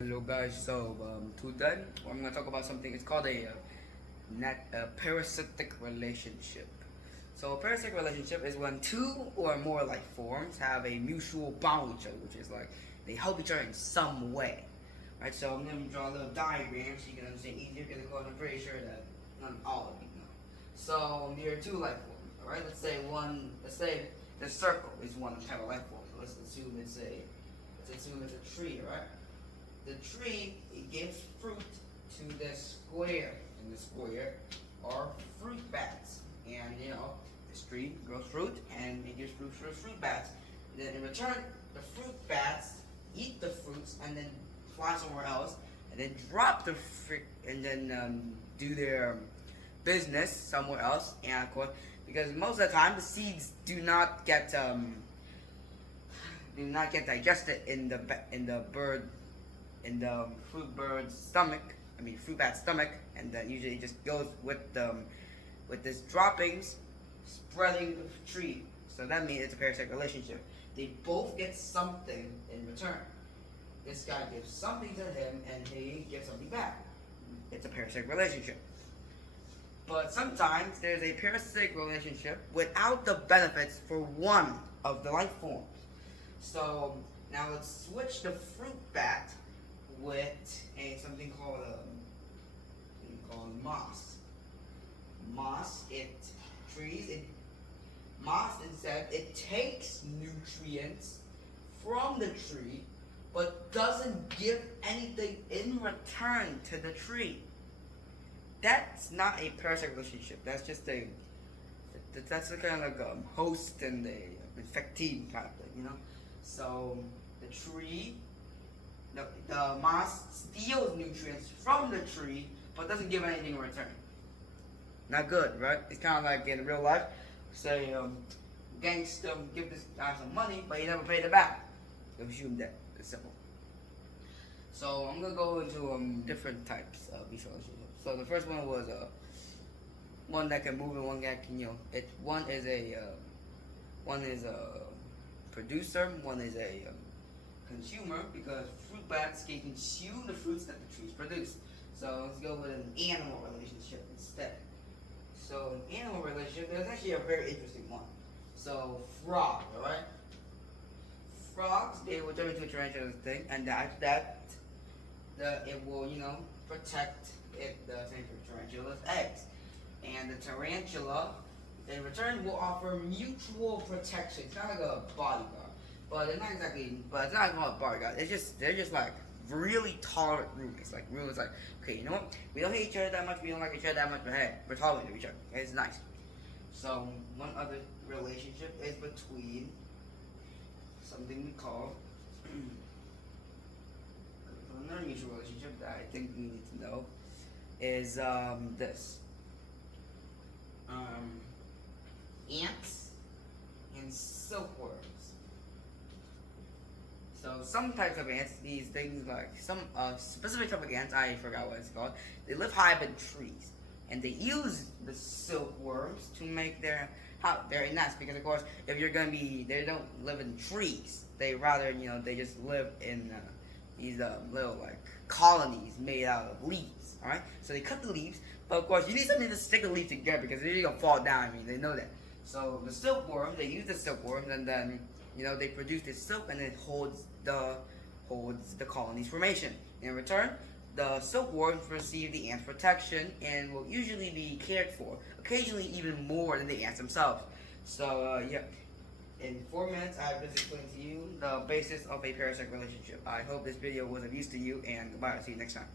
Hello guys, so today I'm gonna talk about something. It's called a parasitic relationship. So a parasitic relationship is when two or more life forms have a mutual bond with each other, which is like they help each other in some way. Right, so I'm gonna draw a little diagram so you can understand easier because of course I'm pretty sure that not all of you know. So there are two life forms, alright? Let's say the circle is one type of life form. So let's assume it's a tree, right? The tree, it gives fruit to the square. And the square are fruit bats. And this tree grows fruit and it gives fruit for the fruit bats. And then in return, the fruit bats eat the fruits and then fly somewhere else and then drop the fruit and then do their business somewhere else. And of course, because most of the time the seeds do not get digested in the fruit bird's stomach. Fruit bat's stomach, and then usually it just goes with this droppings spreading the tree. So that means it's a parasitic relationship. They both get something in return. This guy gives something to him, and he gives something back. It's a parasitic relationship. But sometimes there's a parasitic relationship without the benefits for one of the life forms. So now let's switch the fruit bat with something called moss. Moss instead it takes nutrients from the tree, but doesn't give anything in return to the tree. That's not a parasitic relationship. That's a kind of like a host and a infectee kind of thing. So the tree. The moss steals nutrients from the tree, but doesn't give anything in return. Not good, right? It's kind of like in real life. Say, gangster give this guy some money, but he never paid it back. They'll shoot him dead. It's simple. So I'm gonna go into different types of these relationships. So the first one was one that can move and one that can one is a producer, one is a consumer, because fruit bats can consume the fruits that the trees produce. So let's go with an animal relationship instead. So an animal relationship is actually a very interesting one. So frogs, alright? Frogs, they will turn into a tarantula thing, and after that, it will, protect the tarantula's eggs. And the tarantula, in return, will offer mutual protection. It's kind of like a bodyguard. But it's not called a bodyguard. They're just like really tolerant roommates. Like roommates, like, okay, you know what? We don't hate each other that much. We don't like each other that much. But hey, we're tolerant of each other. It's nice. So one other relationship is between something we call another mutual relationship that I think we need to know is this ants and silkworms. So some types of ants, these things like some specific type of ants, I forgot what it's called. They live high up in trees, and they use the silkworms to make their nest. Because of course, if you're gonna be, they don't live in trees. They rather, they just live in these little like colonies made out of leaves. All right, so they cut the leaves, but of course you need something to stick the leaf together because they're gonna fall down. They know that. So the silkworm, they use the silkworms, and then they produce this silk, and it holds the colony's formation. In return, the silkworms receive the ants' protection and will usually be cared for, occasionally even more than the ants themselves. So in 4 minutes, I've just explained to you the basis of a parasitic relationship. I hope this video was of use to you, and goodbye. I'll see you next time.